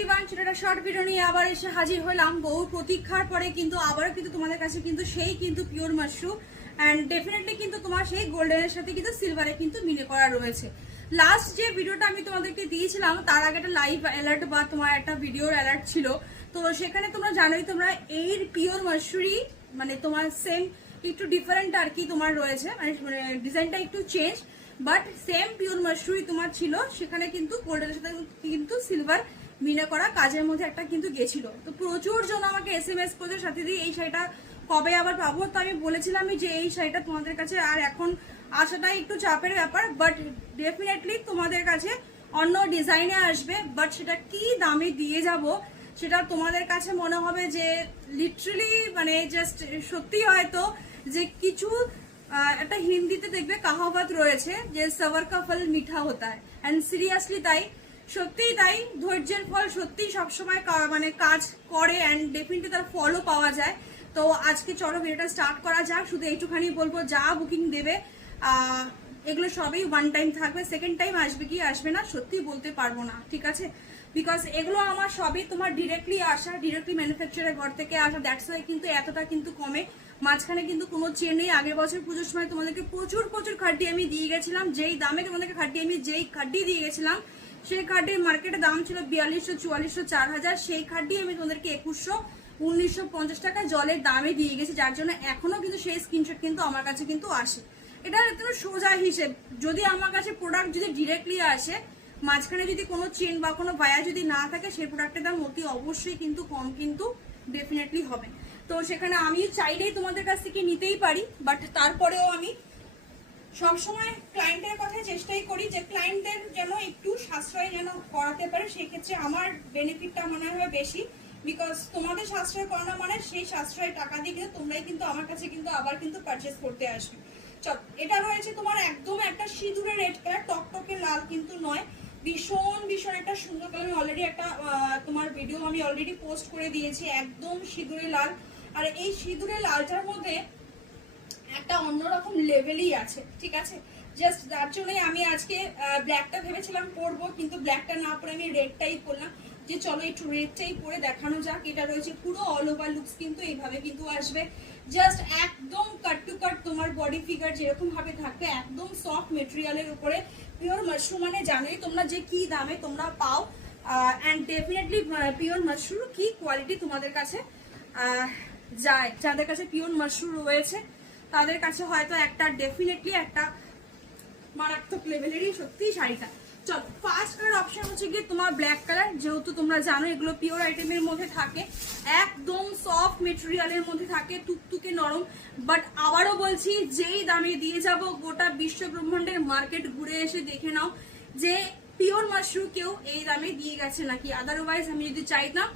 Everyone, সেটা short video নিয়ে আবার এসে হাজির হলাম বহু প্রতীক্ষার পরে। কিন্তু আবারও কিন্তু তোমাদের কাছে কিন্তু সেই কিন্তু পিওর মাশরুম অ্যান্ড ডেফিনেটলি কিন্তু তোমার সেই গোল্ডেনের সাথে কিন্তু সিলভারে কিন্তু মিলে করা রয়েছে। লাস্ট যে ভিডিওটা আমি তোমাদেরকে দিয়েছিলাম তার আগে একটা লাইভ অ্যালার্ট বা তোমার একটা ভিডিওর অ্যালার্ট ছিল। তো সেখানে তোমরা জানোই তোমরা এই পিওর মাশরুমই মানে তোমার সেম একটু ডিফারেন্ট আর কি তোমার রয়েছে, মানে ডিজাইনটা একটু চেঞ্জ, বাট সেম পিওর মাশরুমই তোমার ছিল। সেখানে কিন্তু গোল্ডেনের সাথে কিন্তু সিলভার মিলে করা কাজের মধ্যে একটা কিন্তু গেছিল। তো প্রচুর জন আমাকে SMS করেছে সাথে দিয়ে এই শাড়িটা কবে আবার পাবো। তো আমি বলেছিলামই যে এই শাড়িটা তোমাদের কাছে আর এখন আসাটাই একটু চাপের ব্যাপার, বাট ডেফিনেটলি তোমাদের কাছে অন্য ডিজাইনে আসবে। বাট সেটা কি দামে দিয়ে যাব সেটা তোমাদের কাছে মনে হবে যে লিটারালি মানে জাস্ট সত্যি হয়তো যে কিছু একটা হিন্দিতে দেখবে কাহাবত রয়েছে যে সবার কা ফল মিঠা হতা হ্যায়, এন্ড সিরিয়াসলি তাই, সত্যিই তাই। ধৈর্যের ফল সত্যি সবসময় মানে কাজ করে অ্যান্ড ডেফিনেটলি তার ফলও পাওয়া যায়। তো আজকে চলো ভিডিওটা স্টার্ট করা যাক। শুধু এইটুখানি বলবো, যা বুকিং দেবে এগুলো সবই ওয়ান টাইম থাকবে, সেকেন্ড টাইম আসবে কি আসবে না সত্যি বলতে পারবো না, ঠিক আছে? বিকজ এগুলো আমার সবই তোমার ডিরেক্টলি আসা, ডিরেক্টলি ম্যানুফ্যাকচারের ঘর থেকে আসা, দ্যাটস ওয়াই কিন্তু এতটা কিন্তু কমে। মাঝখানে কিন্তু কোনো চেন নেই। আগের বছর পুজোর সময় তোমাদেরকে প্রচুর খাড্ডি আমি দিয়ে গেছিলাম, যেই দামে তোমাদেরকে খাড্ডি দিয়ে গেছিলাম সেই খাড্ডির মার্কেটের দাম ছিল 4200, 4400, 4000। সেই খাড্ডি আমি তোমাদেরকে 2100, 1950 টাকা জলের দামে দিয়ে গেছি, যার জন্য এখনো কিন্তু সেই স্ক্রিনশট কিন্তু আমার কাছে কিন্তু আসে। এটা একটু সোজা হিসেব। যদি আমার কাছে প্রোডাক্ট যদি ডিরেক্টলি আসে, মাঝখানে যদি কোনো চেন বা কোনো ভায়া যদি না থাকে, সেই প্রোডাক্টের দাম অতি অবশ্যই কিন্তু কম কিন্তু ডেফিনেটলি হবে। তো সেখানে আমি চাইলেই তোমাদের কাছ থেকে নিতেই পারি, বাট তারপরেও আমি সবসময় ক্লায়েন্টের কথা চেষ্টাই করি যে ক্লায়েন্টদের যেন একটু সাশ্রয় যেন করাতে পারে। সেক্ষেত্রে আমার বেনিফিটটা মনে হয় বেশি, বিকজ তোমাদের সাশ্রয় করানো মানে সেই সাশ্রয় টাকা দিয়ে কিন্তু তোমরাই কিন্তু আমার কাছে কিন্তু আবার কিন্তু পারচেস করতে আসবে। চল, এটা রয়েছে তোমার একদম একটা সিঁদুরের রেড কালার, টকটকে লাল কিন্তু নয়, ভীষণ একটা সুন্দর কালার। অলরেডি একটা তোমার ভিডিও আমি অলরেডি পোস্ট করে দিয়েছি, একদম সিঁদুরে লাল। আর এই সিঁদুরে লালটার মধ্যে একটা অন্যরকম লেভেলই আছে, ঠিক আছে? জাস্ট তার জন্যই আমি আজকে ব্ল্যাকটা ভেবেছিলাম পরবো, কিন্তু ব্ল্যাকটা না পরে আমি রেডটাই পরলাম যে চলো একটু রেডটাই পরে দেখানো যাক। এটা রয়েছে পুরো অল ওভার লুকস কিন্তু এইভাবে কিন্তু আসবে, জাস্ট একদম কাট টু কাট তোমার বডি ফিগার যেরকম ভাবে থাকবে, একদম সফট মেটেরিয়ালের উপরে পিওর মাশরুম। মানে জানোই তোমরা যে কি দামে তোমরা পাও, অ্যান্ড ডেফিনেটলি পিওর মাশরুম কি কোয়ালিটি তোমাদের কাছে যায়। যাদের কাছে পিওর মাশরুম রয়েছে তাদের কাছে হয়তো একটা ডেফিনেটলি একটা মারাত্মক লেভেলেরই সত্যি শাড়িটা। চলো, ফার্স্ট কালার অপশন হচ্ছে গিয়ে তোমার ব্ল্যাক কালার। যেহেতু তোমরা জানো এগুলো পিওর আইটেমের মধ্যে থাকে, একদম সফট মেটেরিয়ালের মধ্যে থাকে, টুকটুকে নরম। বাট আবারও বলছি, যেই দামে দিয়ে যাব গোটা বিশ্ব ব্রহ্মাণ্ডের মার্কেট ঘুরে এসে দেখে নাও যে পিওর মাশরুম কেউ এই দামে দিয়ে গেছে নাকি। আদারওয়াইজ আমি যদি চাইতাম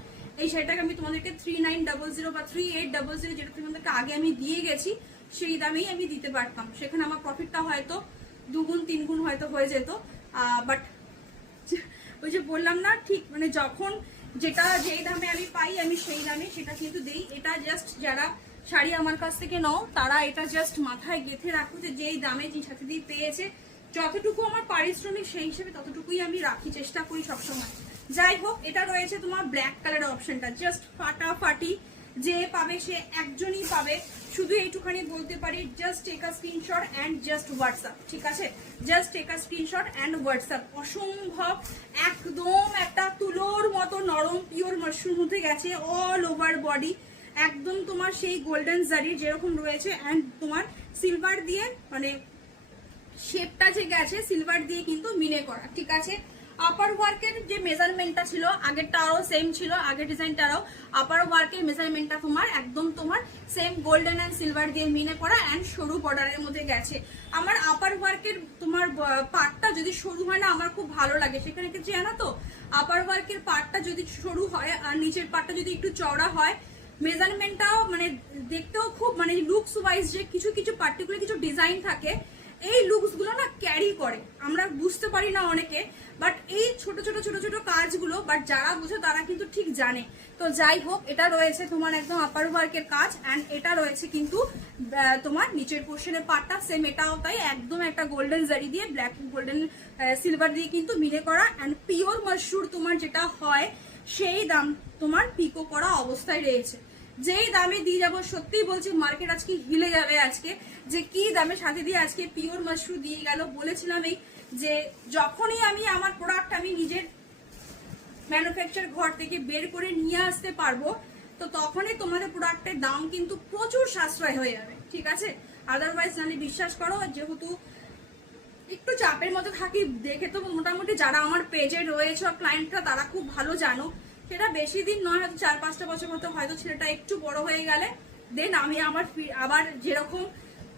এই শাড়িটাকে আমি তোমাদেরকে 3900 বা 3800 যেটা তোমাদেরকে আগে আমি দিয়ে গেছি সেই দামেই আমি দিতে পারতাম। সেখানে আমার প্রফিটটা হয়তো 2 গুণ 3 গুণ হয়তো হয়ে যেত। বাট ওই যে বললাম না, ঠিক মানে যখন যেই দামে আমি পাই আমি সেই দামে সেটা কিন্তু দেই। এটা জাস্ট যারা শাড়ি আমার কাছ থেকে নাও তারা এটা জাস্ট মাথায় গেঁথে রাখো যে যেই দামে যে সাথে দিয়ে পেয়েছে, যতটুকু আমার পারিশ্রমিক সেই হিসেবে ততটুকুই আমি রাখি, চেষ্টা করি সবসময়। যাই হোক, এটা রয়েছে তোমার ব্ল্যাক কালারের অপশনটা, জাস্ট ফাটাফাটি। যে পাবে সে একজনই পাবে। শুধু এইটুখানি বলতে পারি, just take a screenshot and just WhatsApp, ঠিক আছে? Just take a screenshot and WhatsApp. অসম্ভব একদম একটা তুলোর মতো নরম পিওর মাশরুম হতে গেছে, অল ওভার বডি একদম তোমার সেই গোল্ডেন জারির যেরকম রয়েছে, অ্যান্ড তোমার সিলভার দিয়ে মানে শেপটা যে গেছে সিলভার দিয়ে কিন্তু মিলে করা, ঠিক আছে? আপার ওয়ার্কের যে মেজারমেন্টটা ছিল আগেরটাও সেম ছিল, আগের ডিজাইনটারও আপার ওয়ার্কের মেজারমেন্টটা তোমার একদম তোমার সেম গোল্ডেন অ্যান্ড সিলভার দিয়ে মিলে করা অ্যান্ড সরু বর্ডারের মধ্যে গেছে। আমার আপার ওয়ার্কের তোমার পার্টটা যদি সরু হয় না আমার খুব ভালো লাগে। সেখানে কিছু জানো তো, আপার ওয়ার্কের পার্টটা যদি সরু হয় আর নিচের পার্টটা যদি একটু চওড়া হয়, মেজারমেন্টটাও মানে দেখতেও খুব মানে লুকস ওয়াইজ যে কিছু পার্টিকুলার কিছু ডিজাইন থাকে, এই লুকস গুলো না ক্যারি করে, আমরা বুঝতে পারি না অনেকে। বাট এই ছোট ছোট কাজগুলো বাট যারা বুঝে তারা কিন্তু ঠিক জানে। তো যাই হোক, এটা রয়েছে তোমার একদম আপার ওয়ার্কের কাজ, অ্যান্ড এটা রয়েছে কিন্তু তোমার নিচের পোর্শনের পার্টটা সেম, এটাও তাই একদম একটা গোল্ডেন জারি দিয়ে ব্ল্যাক গোল্ডেন সিলভার দিয়ে কিন্তু মিলে করা। অ্যান্ড পিওর মাশরুম তোমার যেটা হয় সেই দাম তোমার পিকো করা অবস্থায় রয়েছে। যেই দামে দিয়ে যাবো, সত্যি বলছি মার্কেট আজকে হিলে যাবে আজকে, যে কি দামে সাথে দিয়ে আজকে পিওর মাশরু দিয়ে গেল। বলেছিলাম এই যে যখনই আমি আমার প্রোডাক্ট আমি নিজের ম্যানুফ্যাকচার ঘর থেকে বের করে নিয়ে আসতে পারবো, তো তখনই তোমাদের প্রোডাক্টের দাম কিন্তু প্রচুর সাশ্রয় হয়ে যাবে, ঠিক আছে। আদারওয়াইজ জানি বিশ্বাস করো, যেহেতু একটু চাপের মধ্যে থাকি দেখে তো মোটামুটি যারা আমার পেজে রয়েছে ক্লায়েন্টরা তারা খুব ভালো জানো, সেটা বেশি দিন নয়, হয়তো 4-5টা বছর মতো, হয়তো ছেলেটা একটু বড় হয়ে গেলে দেন আমি আবার যেরকম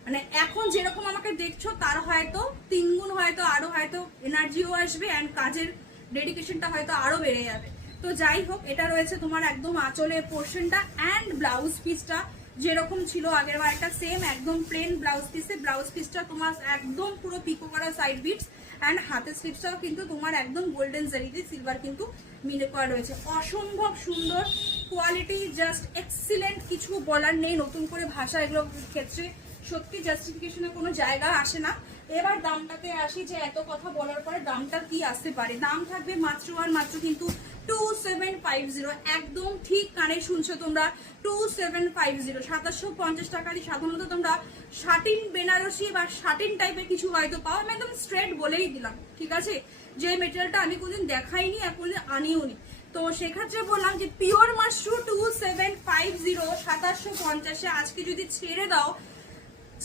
মানে এখন যেরকম আমাকে দেখছো তার হয়তো 3 গুণ হয়তো আরো হয়তো এনার্জিও আসবে অ্যান্ড কাজের ডেডিকেশনটা হয়তো আরো বেড়ে যাবে। তো যাই হোক, এটা রয়েছে তোমার একদম আঁচলের পোর্শনটা অ্যান্ড ব্লাউজ পিসটা যেরকম ছিল আগের বার একটা সেম একদম প্লেন ব্লাউজ পিসে, ব্লাউজ পিসটা তোমার একদম পুরো পিকো করা সাইড বিটস অ্যান্ড হাতের স্লিপসটাও কিন্তু তোমার একদম গোল্ডেন জারিতে সিলভার কিন্তু মিলে করা রয়েছে। অসম্ভব সুন্দর কোয়ালিটি, জাস্ট এক্সিলেন্ট, কিছু বলার নেই। নতুন করে ভাষা এগুলোর ক্ষেত্রে সত্যি জাস্টিফিকেশনের কোনো জায়গা আসে না। এবার দামটাতে আসি, যে এত কথা বলার পরে দামটা কি আসতে পারে। দাম থাকবে মাত্র আর মাত্র কিন্তু 2750, একদম ঠিক কানে শুনছো তোমরা, 2750। 2750 টাকারই সাধারণত তোমরা শাটিন বেনারসি বা শাটিন টাইপের কিছু হয়তো পাও। আমি একদম স্ট্রেট বলেই দিলাম, ঠিক আছে, যে মেটেরিয়ালটা আমি কোনদিন দেখাইনি আর কোনদিন আনিও নি। তো সেক্ষেত্রে বললাম যে পিওর মাশরু 2750 2750 আজকে যদি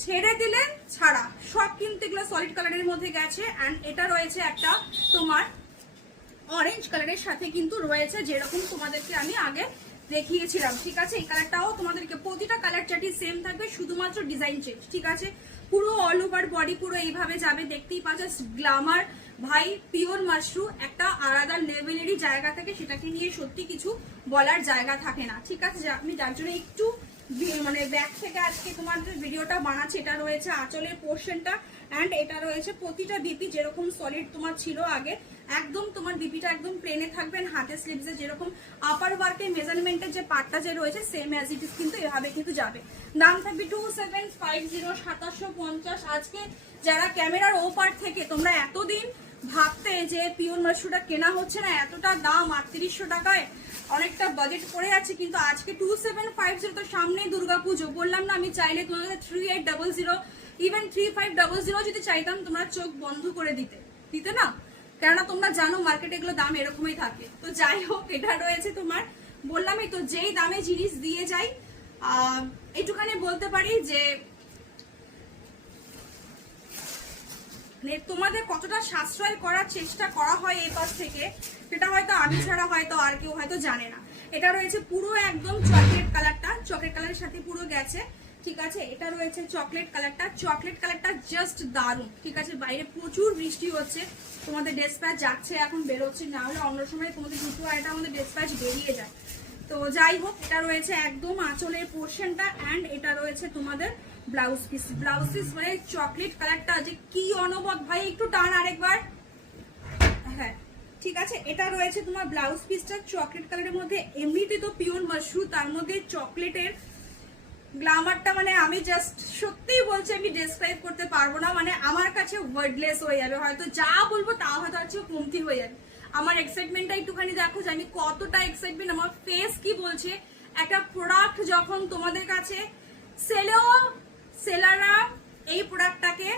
ছেড়ে দিলে ছাড়া সব কিন্তু এগুলো সলিড কালারের মধ্যে গেছে। অ্যান্ড এটা রয়েছে একটা তোমার অরেঞ্জ কালারের সাথে কিন্তু রয়েছে, যেরকম তোমাদেরকে আমি আগে দেখিয়েছিলাম, ঠিক আছে। এই কালারটাও তোমাদেরকে প্রতিটা কালার চার্টই সেম থাকবে, শুধুমাত্র ডিজাইন চেঞ্জ, ঠিক আছে। পুরো অল ওভার বডি পুরো এইভাবে যাবে, দেখতেই পাচ্ছ গ্ল্যামার। ভাই পিওর মাশরু একটা আলাদা লেভেলেরই জায়গা থাকে, সেটাকে নিয়ে সত্যি কিছু বলার জায়গা থাকে না, ঠিক আছে। আমি যার জন্য একটু মানে ব্যাক থেকে আজকে তোমাদের ভিডিওটা বানাচ্ছি। এটা রয়েছে আঁচলের পোর্শনটা অ্যান্ড এটা রয়েছে প্রতিটা বিপি যেরকম সলিড তোমার ছিল আগে, একদম তোমার বিপিটা একদম প্লেনে থাকবে। হাতের স্লিভসে যেরকম আপার ওয়ার্কের মেজারমেন্টের যে পার্টটা যে রয়েছে সেম অ্যাজ ইট ইজ কিন্তু এভাবে কিন্তু যাবে। দাম থাকবে 2750 2750। আজকে যারা ক্যামেরার ও পার্ট থেকে তোমরা এতদিন ভাবতে যে পিওর মাশরুটা কেনা হচ্ছে না, এতটা দাম 3800 টাকায় অনেকটা বাজেট পড়ে যাচ্ছে, কিন্তু আজকে 2750। তো সামনেই দুর্গাপুজো, বললাম না আমি চাইলে তোমাদের 3800 ইভেন 3500 যদি চাইতাম তোমরা চোখ বন্ধ করে দিতে না, কেননা তোমরা জানো মার্কেটে এগুলো দাম এরকমই থাকে। তো যাই হোক, এটা রয়েছে তোমার বললামই তো, যেই দামে জিনিস দিয়ে যাই এইটুখানি বলতে পারি যে মানে তোমাদের কতটা সাশ্রয় করার চেষ্টা করা হয় এই পাশ থেকে, সেটা হয়তো আমি ছাড়া হয়তো আর কেউ হয়তো জানে না। এটা রয়েছে পুরো একদম চকলেট কালারটা, চকলেট কালারের সাথে পুরো গেছে, ঠিক আছে। এটা রয়েছে চকলেট কালারটা জাস্ট দারুণ, ঠিক আছে। বাইরে প্রচুর বৃষ্টি হচ্ছে, তোমাদের ডেসপ্যাচ যাচ্ছে এখন বেরোচ্ছে, না হলে অন্য সময় তোমাদের দুটো আড়াইটা আমাদের ডেসপ্যাচ বেরিয়ে যায়। তো যাই হোক, এটা রয়েছে একদম আঁচলের পোর্শনটা অ্যান্ড এটা রয়েছে তোমাদের ব্লাউজ পিস মানে চকলেট কালারটা যে কি অনবদ ভাই, একটু টান আরেকবার, হ্যাঁ ঠিক আছে। এটা রয়েছে তোমার ব্লাউজ পিসটা চকলেট কালারের মধ্যে, এমনিতে তো পিওর মাশরু, তার মধ্যে চকলেটের গ্ল্যামারটা মানে আমি জাস্ট সত্যিই বলছি আমি ডেসক্রাইব করতে পারবো না, মানে আমার কাছে ওয়ার্ডলেস হয়ে যাবে, হয়তো যা বলবো তা হয়তো আর চেয়ে কমতি হয়ে যাবে। আমার এক্সাইটমেন্টটা একটুখানি দেখো যে আমি কতটা এক্সাইটমেন্ট, আমার ফেস কি বলছে। একটা প্রোডাক্ট যখন তোমাদের কাছে সেলাররা এই প্রোডাক্টটাকে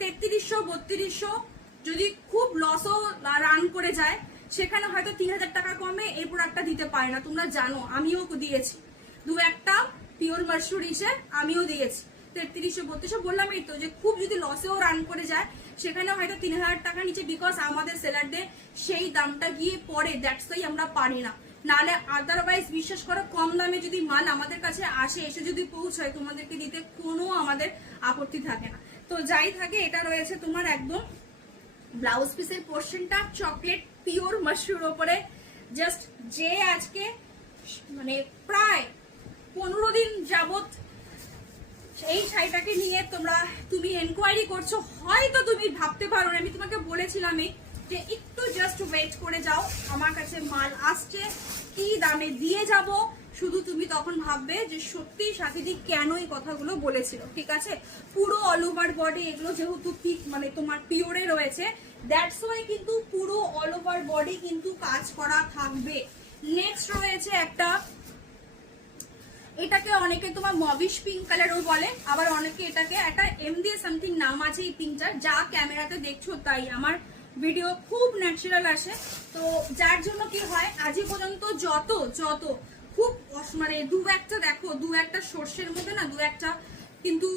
3300-3200 যদি খুব লসও রান করে যায়, সেখানে হয়তো 3000 টাকা কমে এই প্রোডাক্টটা দিতে পারে না, তোমরা জানো, আমিও দিয়েছি দু একটা পিওর মাশরু এসে আমিও দিয়েছি 3300-3200। বললাম এই তো যে খুব যদি লসেও রান করে যায় সেখানে হয়তো 3000 টাকা নিচে, বিকজ আমাদের সেলারদের সেই দামটা গিয়ে পড়ে, দ্যাটস ওয়াই আমরা পারি না। নাহলে আদারওয়াইজ বিশ্বাস করো কম দামে যদি মাল আমাদের কাছে আসে, এসে যদি পৌঁছায়, তোমাদেরকে দিতে কোনো আমাদের আপত্তি থাকে না। তো যাই থাকে, এটা রয়েছে তোমার একদম ব্লাউজ পিসের পোর্শনটা চকলেট পিওর মাশরুর ওপরে, জাস্ট যে আজকে মানে প্রায় 15 দিন যাবত এই শাড়িটাকে নিয়ে তুমি এনকোয়ারি করছো, হয়তো তুমি ভাবতে পারো না, আমি তোমাকে বলেছিলাম যে একটু জাস্ট ওয়েট করে যাও, আমার কাছে মাল আসছে, কি দামে দিয়ে যাব, শুধু তুমি তখন ভাববে যে সত্যি সাথীদি কেন এই কথাগুলো বলেছিল, ঠিক আছে। পুরো অল ওভার বডি এগুলো যেহেতু মানে তোমার পিওরে রয়েছে, দ্যাটস ওয়াই কিন্তু পুরো অল ওভার বডি কিন্তু কাজ করা থাকবে, নেক্সট রয়েছে একটা, এটাকে অনেকে তোমার মবিশ পিঙ্ক কালারও বলে, আবার অনেকে এটাকে একটা এম দিয়ে সামথিং নাম আছে এই পিঙ্কটার, যা ক্যামেরাতে দেখছো তাই আমার ভিডিও খুব ন্যাচারাল আসে। তো যার জন্য কি হয়, আজই পর্যন্ত যত যত খুব মানে দু একটা দেখো, দু একটা সোর্সের মধ্যে না দু একটা কিন্তু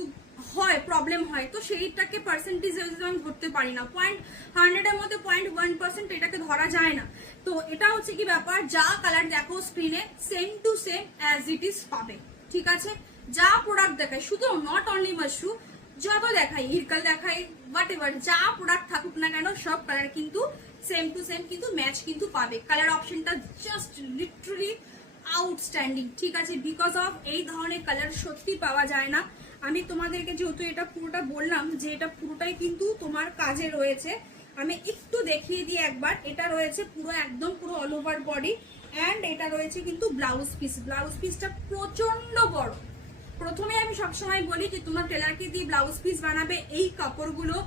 হয় প্রবলেম হয়, তো সেইটাকে পার্সেন্টেজ আমি ধরতে পারি না, 100-এর মধ্যে 0.1% এটাকে ধরা যায় না। তো এটা হচ্ছে কি ব্যাপার, যা কালার দেখো স্ক্রিনে same to same as it is পাবে, ঠিক আছে। যা প্রোডাক্ট দেখায়, শুধু নট অনলি মাশরু, যত দেখাই হিরকাল দেখাই হোয়াট এভার, যা প্রোডাক্ট থাকুক না কেন সব কালার কিন্তু সেম টু সেম কিন্তু ম্যাচ কিন্তু পাবে। কালার অপশনটা জাস্ট লিটারালি আউটস্ট্যান্ডিং, ঠিক আছে। বিকজ অফ এই ধরনের কালার সত্যি পাওয়া যায় না। আমি তোমাদেরকে যেহেতু এটা পুরোটা বললাম যে এটা পুরোটাই কিন্তু তোমার কাজে রয়েছে, আমি একটু দেখিয়ে দিই একবার। এটা রয়েছে পুরো একদম পুরো অল ওভার বডি, অ্যান্ড এটা রয়েছে কিন্তু ব্লাউজ পিস। ব্লাউজ পিসটা প্রচন্ড বড়। প্রথমে আমি সবসময় বলি যে তোমার টেলারকে দিয়ে ব্লাউজ পিস বানাবে, এই কাপড়গুলো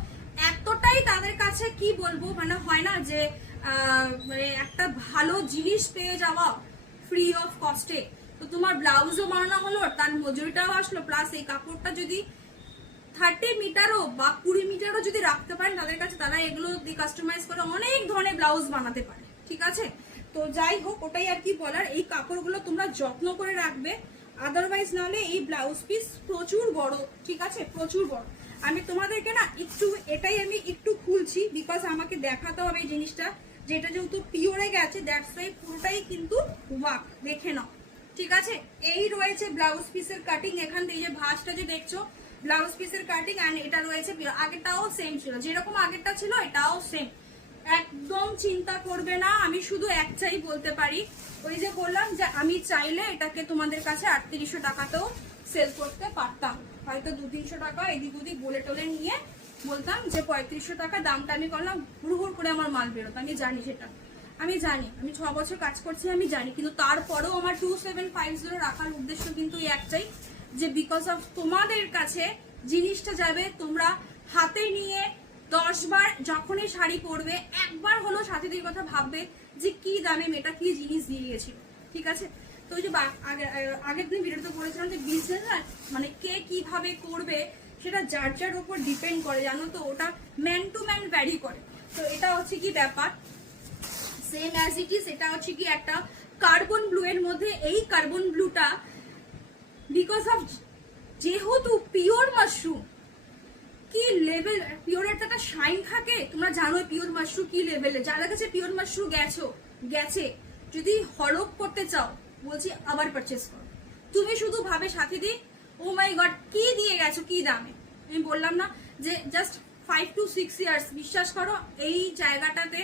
এতটাই তাদের কাছে কি বলবো, মানে হয় না যে মানে একটা ভালো জিনিস পেয়ে যাওয়া ফ্রি অফ কস্টে। তো তোমার ব্লাউজও বানানো হলো, তার মজুরিটাও আসলো, প্লাস এই কাপড়টা যদি 30 মিটারও বা 20 মিটারও যদি রাখতে পারেন তাদের কাছে, তারা এগুলো দিয়ে কাস্টমাইজ করে অনেক ধরনের ব্লাউজ বানাতে পারে, ঠিক আছে। তো যাই হোক, ওটাই আর কি বলার, এই কাপড়গুলো তোমরা যত্ন করে রাখবে, আদারওয়াইজ নাহলে এই ব্লাউজ পিস প্রচুর বড়, ঠিক আছে, প্রচুর বড়। আমি তোমাদেরকে না একটু এটাই আমি একটু খুলছি, বিকজ আমাকে দেখাতে হবে এই জিনিসটা, যেটা যেহেতু পিওরে গেছে দ্যাটস ওয়াই পুরোটাই কিন্তু ওয়াক, দেখে নাও, ঠিক আছে। এই রয়েছে ব্লাউজ পিসের কাটিং, এখান থেকে যে ভাঁজটা যে দেখছো ব্লাউজ পিসের কাটিং, এন্ড এটা রয়েছে, আগেরটাও সেম ছিল, যেরকম আগেরটা ছিল এটাও সেম, একদম চিন্তা করবে না। আমি শুধু একটাই বলতে পারি, ওই যে বললাম যে আমি চাইলে এটাকে তোমাদের কাছে 3800 টাকাতেও সেল করতে পারতাম, হয়তো 200-300 টাকা এদিক ওদিক বলে টলে নিয়ে বলতাম যে 3500 টাকা দামটা আমি করলাম, হুড় করে আমার মাল বেরোতো, আমি জানি সেটা, আমি জানি, আমি 6 বছর কাজ করছি, আমি জানি, কিন্তু তারপরেও আমার 2750 রাখার উদ্দেশ্য কিন্তু একটাই, যে বিকজ অফ তোমাদের কাছে জিনিসটা যাবে, তোমরা হাতে নিয়ে 10 বার যখনই শাড়ি পরবে একবার হলো সাথীদের কথা ভাববে যে কি দামে মেয়েটা কি জিনিস দিয়ে গেছিল, ঠিক আছে। তো ওই যে আগের দিন ভিডিওতে বলেছিলাম যে বিজনেস মানে কে কিভাবে করবে সেটা যার যার উপর ডিপেন্ড করে, জানো তো, ওটা ম্যান টু ম্যান ভ্যারি করে। তো এটা হচ্ছে কি ব্যাপার, সেম অ্যাজ ইট ইজ, এটা হচ্ছে কি একটা কার্বন ব্লু এর মধ্যে, এই কার্বন ব্লুটা বিকজ অফ যেহেতু পিওর মাশরুম, কি লেভেল পিওরের একটা শাইন থাকে, তোমরা জানো পিওর মাশরুম কি লেভেলে, যারা কাছে পিওর মাশরুম গেছে যদি হরপ করতে চাও বলছি আবার পারচেস করো। তুমি শুধু ভাবে সাথে দি ও মাই গড কি দিয়ে গেছো, কি দামে, আমি বললাম না যে জাস্ট 5 to 6 ইয়ার্স, বিশ্বাস করো এই জায়গাটাতে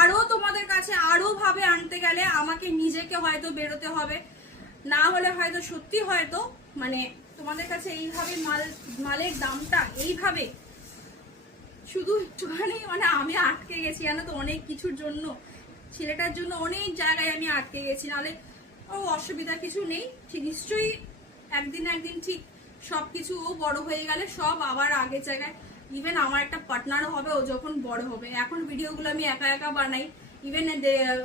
আরো তোমাদের কাছে আরো ভাবে আনতে গেলে আমাকে নিজেকে হয়তো বেরোতে হবে, না হলে হয়তো সত্যি হয়তো মানে তোমাদের কাছে এইভাবে মালের দামটা এইভাবে শুধু একটুখানি মানে আমি আটকে গেছি, জানো তো, অনেক কিছুর জন্য, ছেলেটার জন্য অনেক জায়গায় আমি আটকে গেছি, নাহলে ও অসুবিধা কিছু নেই, নিশ্চয়ই একদিন ঠিক সবকিছু ও বড় হয়ে গেলে সব আবার আগের জায়গায়, ইভেন আমার একটা পার্টনারও হবে ও যখন বড় হবে। এখন ভিডিওগুলো আমি একা একা বানাই, ইভেন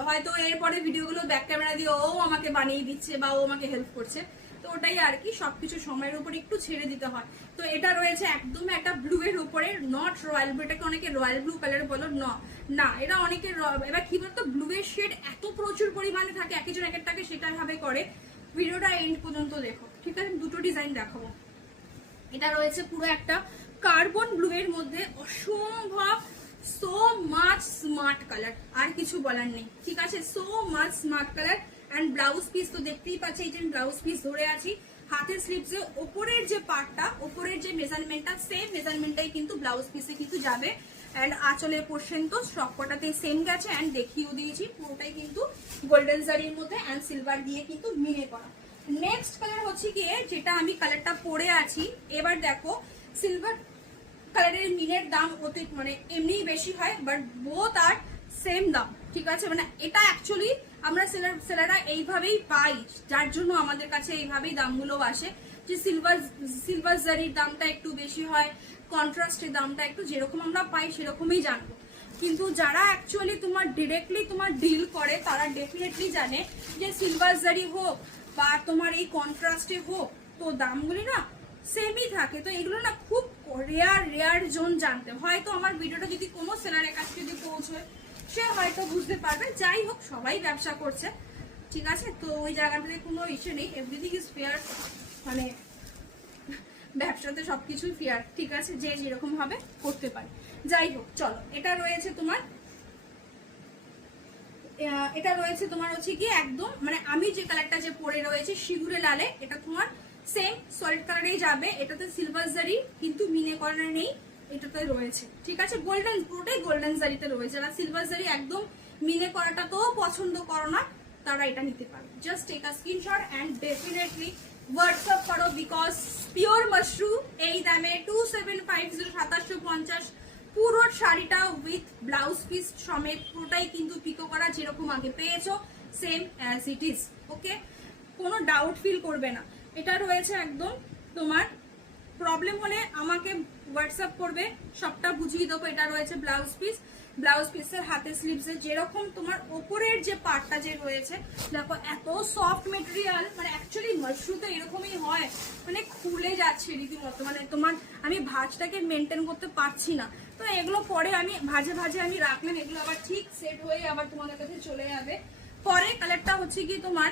হয়তো এরপরে ভিডিওগুলো ব্যাক ক্যামেরা দিয়ে ও আমাকে বানিয়ে দিচ্ছে বা ও আমাকে হেল্প করছে, তো ওটাই আর কি, সবকিছু সময়ের উপর একটু ছেড়ে দিতে হয়। তো এটা রয়েছে একদম একটা ব্লু এর উপরে, নট রয়্যাল ব্লু, এটাকে অনেকে রয়্যাল ব্লু কালার বলো, না এটা অনেকে, এবার কি বলতো ব্লু এর শেড এত প্রচুর পরিমাণে থাকে, একজন এক একটাকে সেটা ভাবে করে। ভিডিওটা এন্ড পর্যন্ত দেখো, ঠিক আছে, দুটো ডিজাইন দেখাবো। এটা রয়েছে পুরো একটা কার্বন ব্লু এর মধ্যে, অসম্ভব সো মাচ স্মার্ট কালার, আর কিছু বলার নেই, ঠিক আছে, so much smart colour. And blouse piece তো দেখতেই পাচ্ছি, এই যে ব্লাউজ পিস ধরে আছি, হাতের স্লিভসে ওপরের যে পার্টটা, ওপরের যে মেজারমেন্টটা, সেম মেজারমেন্টটাই কিন্তু ব্লাউজ পিসে কিন্তু যাবে। অ্যান্ড আঁচলের পোর্শন তো সবকটাতেই সেম গেছে, অ্যান্ড দেখিয়েও দিয়েছি পুরোটাই কিন্তু গোল্ডেন জারির মধ্যে অ্যান্ড সিলভার দিয়ে কিন্তু মিনে করা। নেক্সট কালার হচ্ছে গিয়ে যেটা আমি কালারটা পরে আছি, এবার দেখো সিলভার কালারের মিনের দাম অতি মানে এমনিই বেশি হয়, বাট বোথ আর সেম দাম, ঠিক আছে, মানে এটা অ্যাকচুয়ালি আমরা সেলাররা এইভাবেই পাই, যার জন্য আমাদের কাছে এইভাবেই দামগুলো আসে, যে সিলভার জারির দামটা একটু বেশি হয়, কন্ট্রাস্টের দামটা একটু যেরকম আমরা পাই সেরকমই জানবো। কিন্তু যারা অ্যাকচুয়ালি তোমার ডিরেক্টলি তোমার ডিল করে তারা ডেফিনেটলি জানে যে সিলভার জারি হোক বা তোমার এই কন্ট্রাস্টে হোক, তো দামগুলি না সেমই থাকে। তো এগুলো না খুব রেয়ার জন জানতে, হয়তো আমার ভিডিওটা যদি কোনো সেলারের কাছে যদি পৌঁছয় সে হয়তো বুঝতে পারবে। যাই হোক, সবাই ব্যবসা করছে, ঠিক আছে, তো ওই জায়গাটাতে কোনো ইস্যু নেই, এভরিথিং ইজ ফেয়ার, মানে ব্যবসাতে সবকিছুই ফেয়ার, ঠিক আছে, যে যেরকম ভাবে করতে পারে। যাই হোক, চলো, এটা রয়েছে তোমার হচ্ছে কি একদম মানে আমি যে কালারটা যে পরে রয়েছে সিঁদুরে লালে, এটা তোমার সেম সলিড কালারেই যাবে। এটাতে সিলভার জারি কিন্তু মিনে করার নেই, এটাতে রয়েছে, ঠিক আছে, গোল্ডেন, পুরোটাই গোল্ডেন জারিতে রয়েছে। আর সিলভার জারি একদম মিনে করাটা তো পছন্দ করো না, তারা এটা নিতে পারে। Just take a screenshot and definitely WhatsApp করো, বিকজ পিওর মাশরুম এই দামে 2750 2750 পুরো শাড়িটা উইথ ব্লাউজ পিস সমেত পুরোটাই কিন্তু পিকো করা, যেরকম আগে পেয়েছো সেম অ্যাজ ইট ইজ। ওকে, কোনো ডাউট ফিল করবে না। এটা রয়েছে একদম তোমার, প্রবলেম হলে আমাকে হোয়াটসঅ্যাপ করবে, সবটা বুঝিয়ে দেবো। এটা রয়েছে ব্লাউজ পিসের হাতে স্লিভসে যেরকম তোমার ওপরের যে পার্টটা যে রয়েছে, দেখো এত সফট মেটেরিয়াল, মানে অ্যাকচুয়ালি মাশরুম তো এরকমই হয়, মানে খুলে যাচ্ছে রীতিমতো, মানে তোমার আমি ভাঁজটাকে মেনটেন করতে পারছি না। তো এগুলো পরে আমি ভাজে আমি রাখলাম, এগুলো আবার ঠিক সেট হয়ে আবার তোমাদের কাছে চলে যাবে। পরে কালারটা হচ্ছে কি তোমার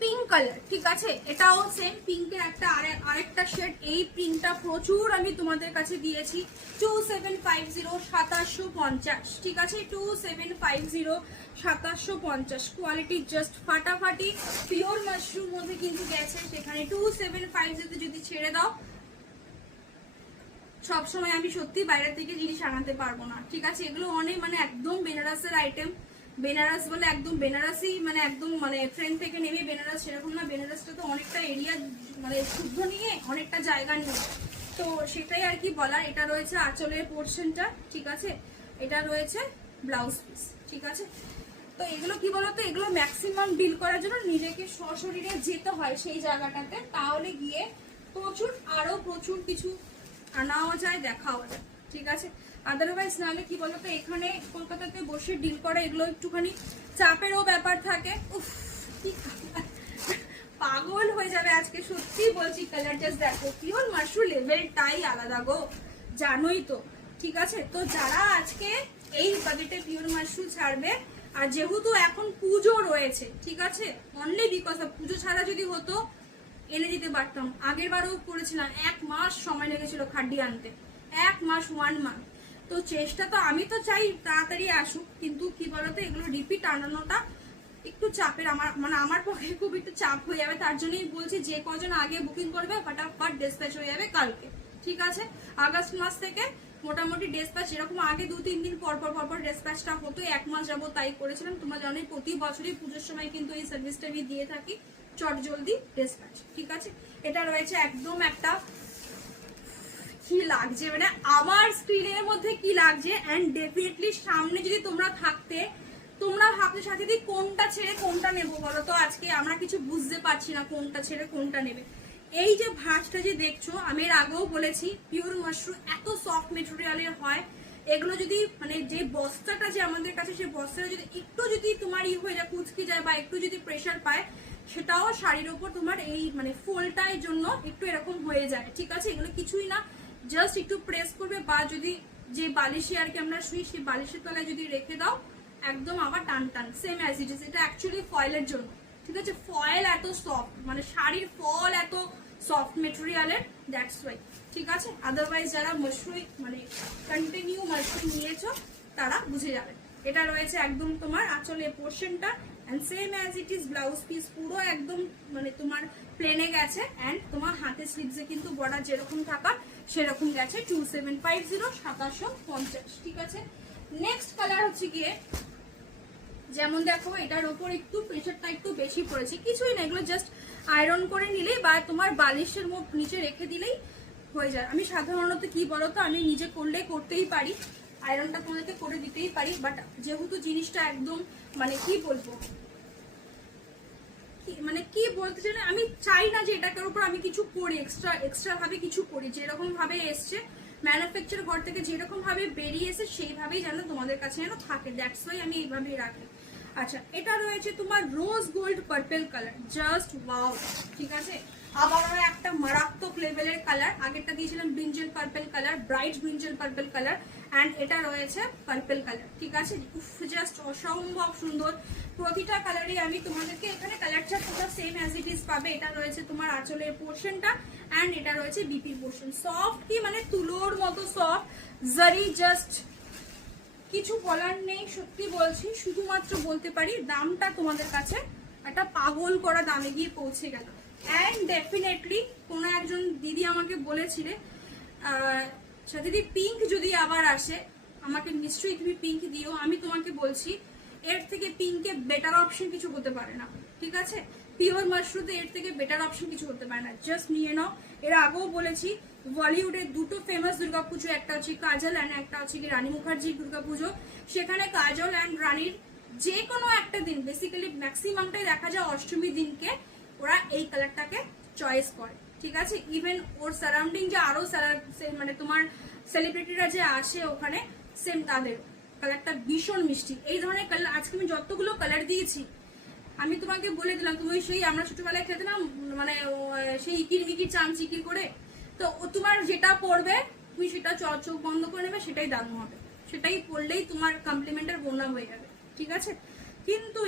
পিঙ্ক কালার, ঠিক আছে, এটাও সেম পিঙ্কের একটা আরেকটা শেড। এই পিঙ্কটা প্রচুর আমি তোমাদের কাছে দিয়েছি 2750 2750, ঠিক আছে, 2750 2750, কোয়ালিটি জাস্ট ফাটাফাটি, পিওর মাশরুম মধ্যে কিন্তু গেছে। সেখানে 2750 যদি ছেড়ে দাও, সবসময় আমি সত্যি বাইরে থেকে জিনিস আনাতে পারবো না, ঠিক আছে, এগুলো অনেক মানে একদম বেনারসের আইটেম। বেনারস বলে একদম বেনারসি, মানে একদম মানে ট্রেন থেকে নেমে বেনারস সেরকম না, বেনারসটা তো অনেকটা এরিয়া মানে শুদ্ধ নিয়ে অনেকটা জায়গা নিয়ে, তো সেটাই আর কি বলার। এটা রয়েছে আঁচলের পোর্শনটা, ঠিক আছে, এটা রয়েছে ব্লাউজ পিস, ঠিক আছে। তো এগুলো কি বলতো, এগুলো ম্যাক্সিমাম ডিল করার জন্য নিজেকে সশরীরে যেতে হয় সেই জায়গাটাতে, তাহলে গিয়ে প্রচুর কিছু আনাও যায়, দেখাও যায়, ঠিক আছে। আদারওয়াইজ নাহলে কি বলতো, এখানে কলকাতাতে বসে ডিল করা এগুলো একটুখানি চাপেরও ব্যাপার থাকে। উফ, কি পাগল হয়ে যাবে আজকে, সত্যি বলছি। কালার জাস্ট দেখো, পিওর মাশরুম লেভেলটাই আলাদা গো, জানোই তো, ঠিক আছে। তো যারা আজকে এই বাজেটে পিওর মাশরুম ছাড়বে, আর যেহেতু এখন পুজো রয়েছে, ঠিক আছে, অনলি বিকজ অফ পুজো ছাড়া যদি হতো এনে দিতে পারতাম। আগের বারও করেছিলাম, 1 মাস সময় লেগেছিল খাড্ডি আনতে, 1 মাস 1 মান্থ। তো চেষ্টা তো আমি তো চাই তাড়াতাড়ি আসুক, কিন্তু কি বলতো এগুলো রিপিট আনানোটা একটু চাপের, আমার পক্ষে খুব একটু চাপ হয়ে যাবে। তার জন্যই বলছি যে কজন আগে বুকিং করবে ফটাফট ডিসপ্যাচ হয়ে যাবে কালকে, ঠিক আছে। আগস্ট মাস থেকে মোটামুটি ডিসপ্যাচ, যেরকম আগে 2-3 দিন পর পর ডিসপ্যাচটা হতো, 1 মাস যাবো তাই করেছিলাম। তোমরা জানোই প্রতি বছরই পুজোর সময় কিন্তু এই সার্ভিসটা আমি দিয়ে থাকি, চট জলদি ডিসপ্যাচ, ঠিক আছে। এটা রয়েছে একদম একটা, কি লাগছে মানে আমার স্ক্রিনের মধ্যে কি লাগছে, এন্ড ডেফিনেটলি সামনে যদি তোমরা থাকতে, তোমরা ভাবতে সাথে কোনটা ছেড়ে কোনটা নেবো বলো তো। আজকে আমরা কিছু বুঝতে পারছি না কোনটা ছেড়ে কোনটা নেবে। এই যে ভাঁজটা যে দেখছো, আমি এর আগেও বলেছি পিওর মাশরুম এত সফট মেটেরিয়ালের হয়, এগুলো যদি মানে যে বস্তাটা যে আমাদের কাছে, সেই বস্তাটা যদি একটু যদি তোমার হয়ে যায়, কুচকে যায় বা একটু যদি প্রেশার পায়, সেটাও শাড়ির ওপর তোমার এই মানে ফোলটার জন্য একটু এরকম হয়ে যায়, ঠিক আছে। এগুলো কিছুই না, জাস্ট একটু প্রেস করবে, বা যদি যে বালিশে আর কি আমরা শুই সেই বালিশের তলায় যদি রেখে দাও, একদম আবার টান সেম অ্যাজ ইট ইজ। এটা অ্যাকচুয়ালি ফয়েলের জন্য, ঠিক আছে, ফয়েল এত সফট, মানে শাড়ির ফল এত সফট মেটেরিয়ালের, দ্যাটস ওয়াই, ঠিক আছে। আদারওয়াইজ যারা মাশরুম মানে কন্টিনিউ মাশরুম নিয়েছো তারা বুঝে যাবে। এটা রয়েছে একদম তোমার আঁচলের পোর্শনটা, and same as it is blouse piece পুরো একদম মানে তোমার প্লেনে গেছে, এন্ড তোমার হাতে স্লিভসে কিন্তু বর্ডার যেরকম থাকা সেরকম গেছে 2750 2750, ঠিক আছে। নেক্সট কালার হচ্ছে গিয়ে, যেমন দেখো এটার ওপর একটু প্রেশারটা একটু বেশি পড়েছে, কিছুই না, এগুলো জাস্ট আয়রন করে নিলেই বা তোমার বালিশের নিচে রেখে দিলেই হয়ে যায়। আমি সাধারণত কি বলতো, আমি নিজে করলে করতেই পারি, আয়রনটা তোমাদেরকে করে দিতেই পারি, বাট যেহেতু জিনিসটা একদম মানে কি বলবো, মানে কি বলতে চাই, আমি চাই না যে এটার উপর আমি কিছু করি, এক্সট্রা ভাবে কিছু করি, যেরকম ভাবে এসছে ম্যানুফ্যাকচার ঘর থেকে যেরকম ভাবে বেরিয়েছে সেইভাবেই যেন তোমাদের কাছে যেন থাকে, দ্যাটস ওয়াই আমি এইভাবেই রাখি। আচ্ছা, এটা রয়েছে তোমার rose gold purple colour, just wow, ঠিক আছে। আবারও একটা মারাত্মক লেভেলের কালার, আগেরটা দিয়েছিলাম brinjal purple colour, bright brinjal purple colour, and এটা রয়েছে পার্পল কালার, ঠিক আছে। উফ, জাস্ট অসম্ভব সুন্দর। প্রতিটা কালারই আমি তোমাদেরকে এখানে কালার চার্ট পুরো সেম অ্যাজ ইট ইজ পাবে। এটা রয়েছে তোমার আঁচলের পোর্শনটা, অ্যান্ড এটা রয়েছে বিপি পোর্শন। সফট কি মানে তুলোর মতো সফট, জারি, জাস্ট কিছু বলার নেই, সত্যি বলছি। শুধুমাত্র বলতে পারি দামটা তোমাদের কাছে একটা পাগল করা দামে গিয়ে পৌঁছে গেল। অ্যান্ড ডেফিনেটলি কোনো একজন দিদি আমাকে বলেছিলে দিদি পিঙ্ক যদি আবার আসে আমাকে নিশ্চয়ই তুমি পিঙ্ক দিও। আমি তোমাকে বলছি এর থেকে পিঙ্কে বেটার অপশন কিছু হতে পারে না, ঠিক আছে। পিওর মাশরুমে এর থেকে বেটার অপশন কিছু হতে পারে না, জাস্ট নিয়ে নাও। এর আগেও বলেছি বলিউডের দুটো ফেমাস দুর্গাপুজো, একটা হচ্ছে কাজল অ্যান্ড একটা হচ্ছে কি রানী মুখার্জির দুর্গাপুজো। সেখানে কাজল অ্যান্ড রানীর যে কোনো একটা দিন, বেসিক্যালি ম্যাক্সিমামটাই দেখা যায় অষ্টমী দিনকে ওরা এই কালারটাকে চয়েস করে, ঠিক আছে। ইভেন ওর সারাউন্ডিং যে আরো মানে তোমার সেলিব্রিটিরা যে আসে ওখানে, সেম তাদের কালারটা ভীষণ মিষ্টি। এই ধরনের কালার আজকে আমি যতগুলো কালার দিয়েছি আমি তোমাকে বলে দিলাম, তুমি সেই আমরা ছোটবেলায় খেতে না মানে সেই ইকির মিকির চামচিকির করে, তো তোমার যেটা পড়বে তুমি সেটা চোখ বন্ধ করে নেবে, সেটাই দাম হবে, সেটাই পড়লেই তোমার কমপ্লিমেন্টের বন্যা হয়ে যাবে, ঠিক আছে। কিন্তু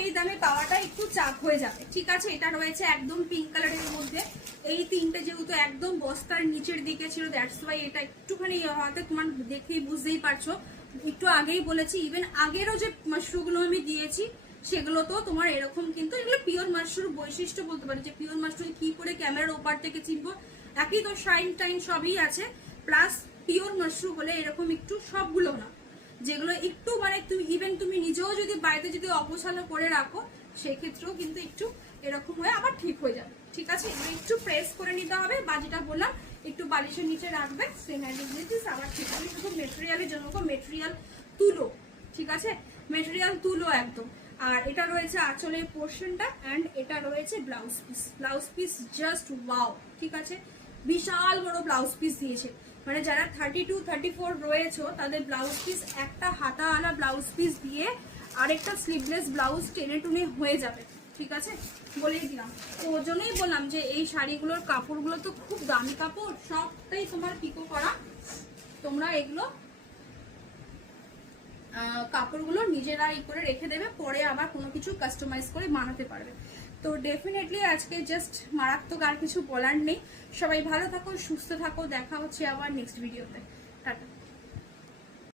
এই দামে পাওয়াটা একটু চাপ হয়ে যাবে, ঠিক আছে। এটা রয়েছে একদম পিঙ্ক কালারের মধ্যে। এই তিনটে যেহেতু একদম বস্তার নিচের দিকে ছিল, দ্যাটস ওয়াই এটা একটুখানি হাতে তোমার দেখেই বুঝতেই পারছো। একটু আগেই বলেছি, ইভেন আগেরও যে মাশরুমগুলো আমি দিয়েছি সেগুলো তো তোমার এরকম, কিন্তু এগুলো পিওর মাশরুম বৈশিষ্ট্য বলতে পারি, যে পিওর মাশরুম কি করে ক্যামেরার ওপার থেকে চিনবো, একই তো শাইন টাইন সবই আছে, প্লাস পিওর মাশরুম বলে এরকম একটু সবগুলো না, যেগুলো একটু মানে তুমি ইভেন তুমি নিজেও যদি বাড়িতে যদি অপসালো করে রাখো সেক্ষেত্রেও কিন্তু একটু এরকম হয়ে আবার ঠিক হয়ে যাবে, ঠিক আছে। এবার একটু প্রেস করে নিতে হবে, বা যেটা বললাম একটু বালিশের নিচে রাখবে, আবার ঠিক আছে। শুধু মেটেরিয়ালের জন্য মেটেরিয়াল তুলো, ঠিক আছে, মেটেরিয়াল তুলো একদম। আর এটা রয়েছে আঁচলের পোর্শনটা, অ্যান্ড এটা রয়েছে blouse piece. Blouse piece just wow, ঠিক আছে, বিশাল বড় ব্লাউজ পিস দিয়েছে। মানে যারা 32, 34 রয়েছে তাদের ব্লাউজ পিস একটা হাতাওয়ালা ব্লাউজ পিস দিয়ে আরেকটা স্লিভলেস ব্লাউজ টেনে টুনে হয়ে যাবে, ঠিক আছে, বলেই দিলাম। তো ওর জন্যই বললাম যে এই শাড়িগুলোর কাপড়গুলো তো খুব দামি কাপড়, সবটাই তোমার পিকো করা। তোমরা এগুলো কাপড়গুলো নিজেরা করে রেখে দেবে, পরে আবার কোনো কিছু কাস্টমাইজ করে বানাতে পারবে। তো ডেফিনেটলি আজকে জাস্ট মারাত্মক, আর কিছু বলার নেই। সবাই ভালো থাকো, সুস্থ থাকো, দেখা হচ্ছে আবার নেক্সট ভিডিওতে। টাটা।